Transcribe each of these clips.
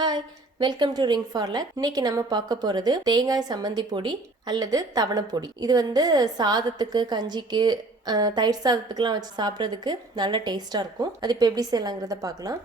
Hi, welcome to ring for luck. இன்னைக்கு நம்ம பார்க்க போகிறது தேங்காய் சம்மந்தி பொடி அல்லது தவணை பொடி. இது சாதத்துக்கு, கஞ்சிக்கு, தயிர் சாதத்துக்குலாம் வச்சு சாப்பிட்றதுக்கு நல்ல டேஸ்ட்டாக இருக்கும். அது இப்போ எப்படி செய்யலாங்கிறத பார்க்கலாம்.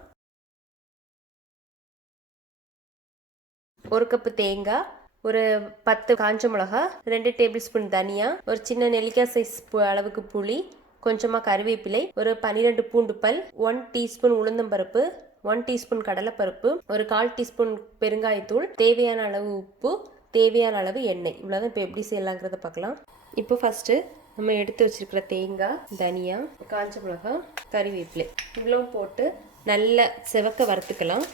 ஒரு கப்பு தேங்காய், ஒரு 10 காஞ்ச மிளகா, 2 டேபிள் ஸ்பூன் தனியா, ஒரு சின்ன நெல்லிக்காய் சைஸ் அளவுக்கு புளி, கொஞ்சமாக கறிவேப்பிலை, ஒரு 12 பூண்டு பல், 1 டீஸ்பூன் உளுந்தம்பருப்பு, 1 டீஸ்பூன் கடலைப்பருப்பு, ஒரு 1/4 டீஸ்பூன் பெருங்காயத்தூள், தேவையான அளவு உப்பு, தேவையான அளவு எண்ணெய். இவ்வளோதான். இப்போ எப்படி செய்யலாங்கிறத பார்க்கலாம். இப்போ ஃபஸ்ட்டு நம்ம எடுத்து வச்சிருக்கிற தேங்காய், தனியா, காஞ்ச மிளகாய், கறிவேப்பிலை இவ்வளோ போட்டு நல்லா செவக்க வறுத்துக்கலாம்.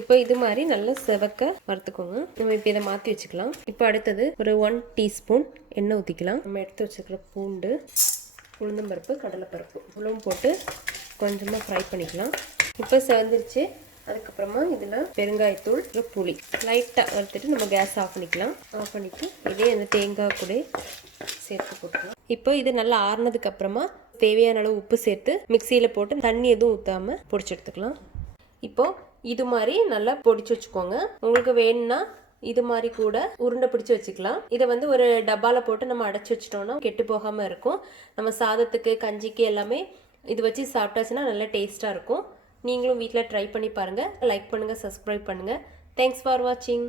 இப்போ இது மாதிரி நல்லா செவக்க வறுத்துக்கோங்க. நம்ம இப்போ இதை மாற்றி வச்சுக்கலாம். இப்போ அடுத்தது ஒரு 1 டீஸ்பூன் எண்ணெய் ஊற்றிக்கலாம். நம்ம எடுத்து வச்சுருக்கிற பூண்டு, உளுந்தம்பருப்பு, கடலைப்பருப்பு இவ்வளோ போட்டு கொஞ்சமாக ஃப்ரை பண்ணிக்கலாம். இப்போ செவந்துருச்சு. அதுக்கப்புறமா இதில் பெருங்காயத்தூள், புளி லைட்டாக வறுத்துட்டு நம்ம கேஸ் ஆஃப் பண்ணிக்கலாம். ஆஃப் பண்ணிவிட்டு இதே அந்த தேங்காய் கூட சேர்த்து போட்டுக்கலாம். இப்போ இது நல்லா ஆறுனதுக்கப்புறமா தேவையான அளவு உப்பு சேர்த்து மிக்சியில் போட்டு தண்ணி எதுவும் ஊற்றாமல் பொடிச்சு எடுத்துக்கலாம். இப்போது இது மாதிரி நல்லா பொடிச்சு வச்சுக்கோங்க. உங்களுக்கு வேணும்னா இது மாதிரி கூட உருண்டை பிடிச்சி வச்சுக்கலாம். இதை ஒரு டப்பாவில் போட்டு நம்ம அடைச்சி வச்சிட்டோம்னா கெட்டு போகாமல் இருக்கும். நம்ம சாதத்துக்கு, கஞ்சிக்கு எல்லாமே இது வச்சு சாப்பிட்டாச்சுன்னா நல்லா டேஸ்ட்டாக இருக்கும். நீங்களும் வீட்டில் ட்ரை பண்ணி பாருங்கள். லைக் பண்ணுங்கள், சப்ஸ்கிரைப் பண்ணுங்கள். தேங்க்ஸ் ஃபார் வாட்சிங்.